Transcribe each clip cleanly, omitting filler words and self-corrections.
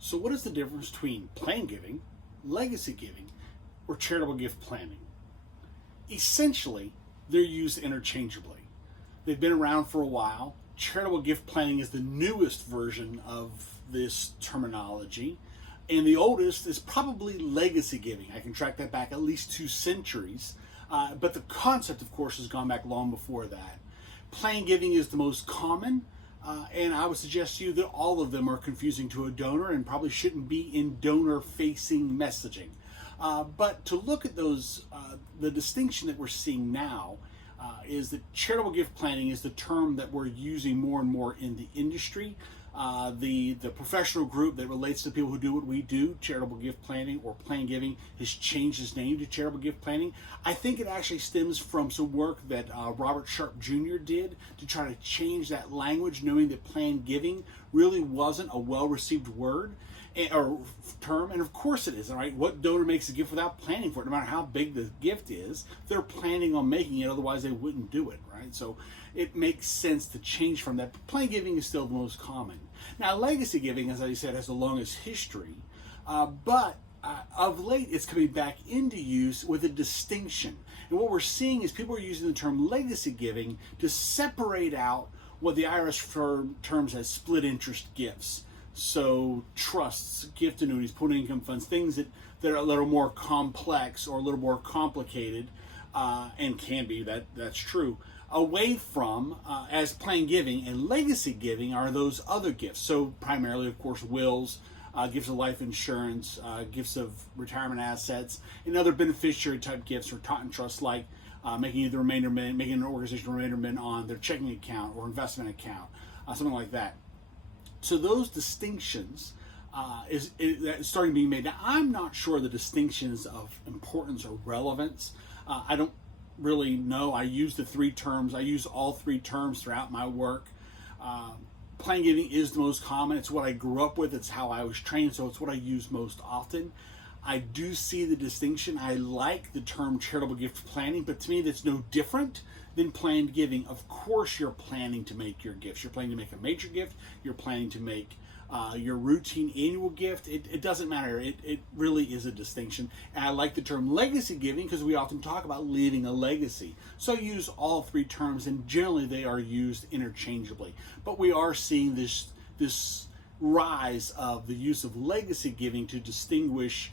So what is the difference between plan giving, legacy giving, or charitable gift planning? Essentially, they're used interchangeably. They've been around for a while. Charitable gift planning is the newest version of this terminology, and the oldest is probably legacy giving. I can track that back at least 2 centuries, but the concept, of course, has gone back long before that. Plan giving is the most common, and I would suggest to you that all of them are confusing to a donor and probably shouldn't be in donor-facing messaging. But to look at those, the distinction that we're seeing now is that charitable gift planning is the term that we're using more and more in the industry. The professional group that relates to people who do what we do, charitable gift planning or plan giving, has changed its name to charitable gift planning. I think it actually stems from some work that Robert Sharp Jr. did to try to change that language, knowing that plan giving really wasn't a well-received word or term, and of course it isn't, right? What donor makes a gift without planning for it? No matter how big the gift is, they're planning on making it, otherwise they wouldn't do it, right? So it makes sense to change from that. But plan giving is still the most common. Now, legacy giving, as I said, has the longest history, but of late it's coming back into use with a distinction. And what we're seeing is people are using the term legacy giving to separate out what the IRS terms as split interest gifts. So trusts, gift annuities, pooled income funds, things that are a little more complex or a little more complicated, and can be, that's true, away from, as plan giving and legacy giving are those other gifts. So primarily, of course, wills, gifts of life insurance, gifts of retirement assets, and other beneficiary type gifts or taught in trust, like making either making an organization remainderment on their checking account or investment account, something like that. So those distinctions is starting to be made. Now, I'm not sure the distinctions of importance or relevance. I don't really know. I use the three terms. I use all three terms throughout my work. Plan giving is the most common. It's what I grew up with. It's how I was trained, so it's what I use most often. I do see the distinction. I like the term charitable gift planning, but to me that's no different than planned giving. Of course you're planning to make your gifts. You're planning to make a major gift. You're planning to make your routine annual gift. It doesn't matter. It really is a distinction. And I like the term legacy giving because we often talk about leaving a legacy. So I use all three terms, and generally they are used interchangeably. But we are seeing this rise of the use of legacy giving to distinguish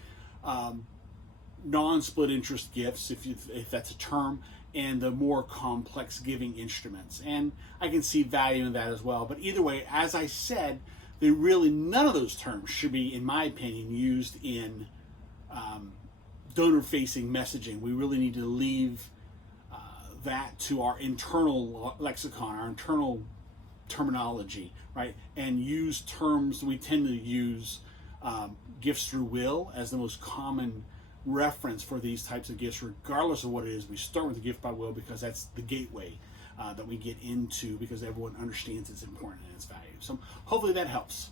non-split interest gifts, if that's a term, and the more complex giving instruments. And I can see value in that as well. But either way, as I said, none of those terms should be, in my opinion, used in donor-facing messaging. We really need to leave that to our internal lexicon, our internal terminology, right? And use terms. We tend to use gifts through will as the most common reference for these types of gifts, regardless of what it is. We start with the gift by will because that's the gateway that we get into, because everyone understands its importance and its value. So hopefully that helps.